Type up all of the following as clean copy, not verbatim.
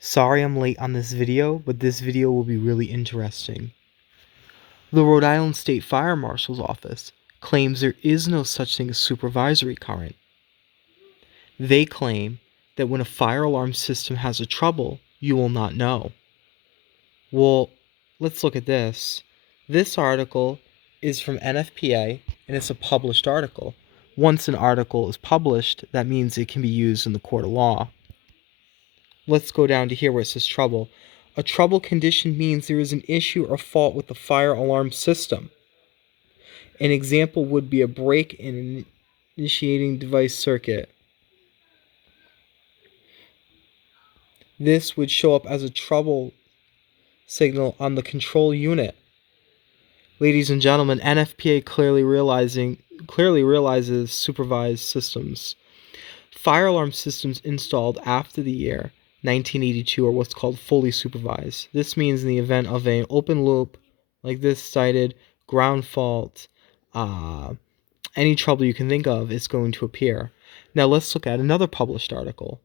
Sorry I'm late on this video, but this video will be really interesting. The Rhode Island State Fire Marshal's Office claims there is no such thing as supervisory current. They claim that when a fire alarm system has a trouble, you will not know. Well, let's look at this. This article is from NFPA, and it's a published article. Once an article is published, that means it can be used in the court of law. Let's go down to here where it says trouble. A trouble condition means there is an issue or fault with the fire alarm system. An example would be a break in an initiating device circuit. This would show up as a trouble signal on the control unit. Ladies and gentlemen, NFPA clearly realizes supervised systems. Fire alarm systems installed after the year 1982 are what's called fully supervised. This means in the event of an open loop, like this cited, ground fault, any trouble you can think of is going to appear. Now let's look at another published article.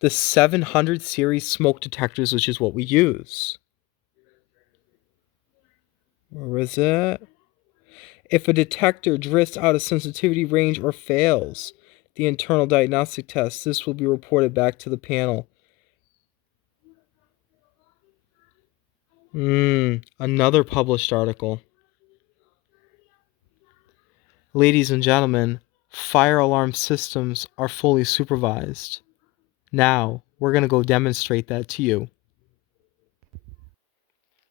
The 700 series smoke detectors, which is what we use. Where is it? If a detector drifts out of sensitivity range or fails the internal diagnostic test, this will be reported back to the panel. Another published article. Ladies and gentlemen, fire alarm systems are fully supervised. Now, we're going to go demonstrate that to you.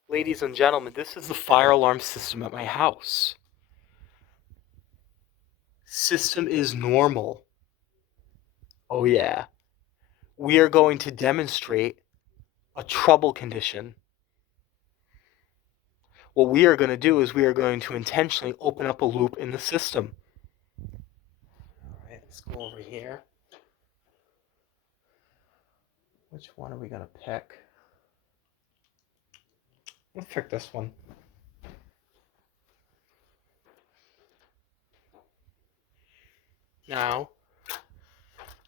Ladies and gentlemen, this is the fire alarm system at my house. System is normal. Oh yeah. We are going to demonstrate a trouble condition. What we are going to do is we are going to intentionally open up a loop in the system. Alright, let's go over here. Which one are we going to pick? Let's pick this one. Now,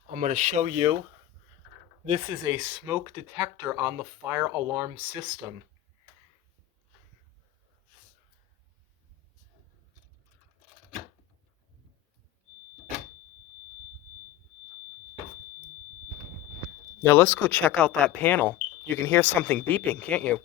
I'm going to show you. This is a smoke detector on the fire alarm system. Now let's go check out that panel. You can hear something beeping, can't you?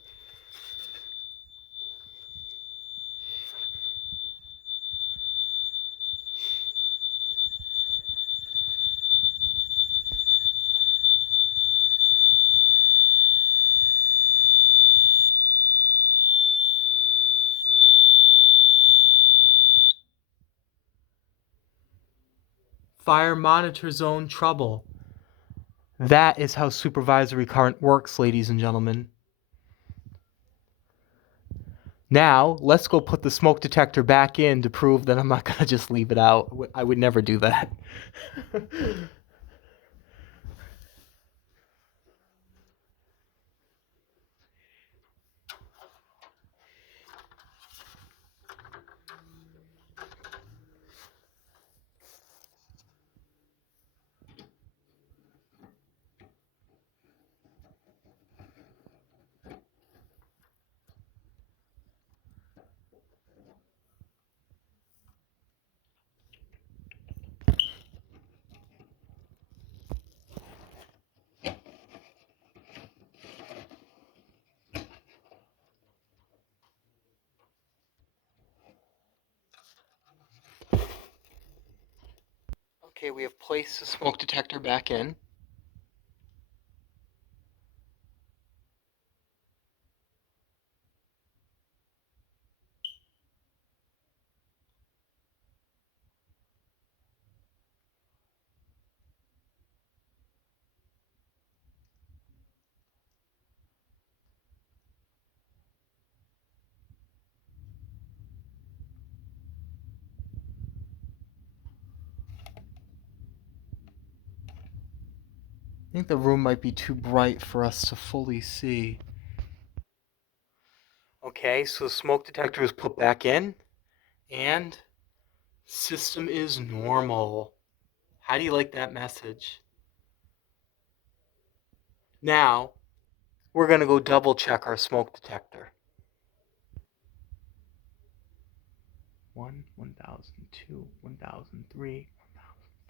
Fire monitor zone trouble. That is how supervisory current works, ladies and gentlemen. Now, let's go put the smoke detector back in to prove that I'm not going to just leave it out. I would never do that. Okay, we have placed the smoke detector back in. I think the room might be too bright for us to fully see. Okay, so the smoke detector is put back in, and system is normal. How do you like that message? Now, we're going to go double check our smoke detector. 1, 1002, 1003,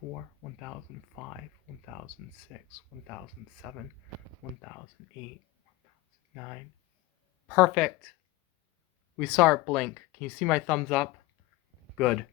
1004, 1005, 1006, 1007, 1008, 1009. Perfect. We saw it blink. Can you see my thumbs up? Good.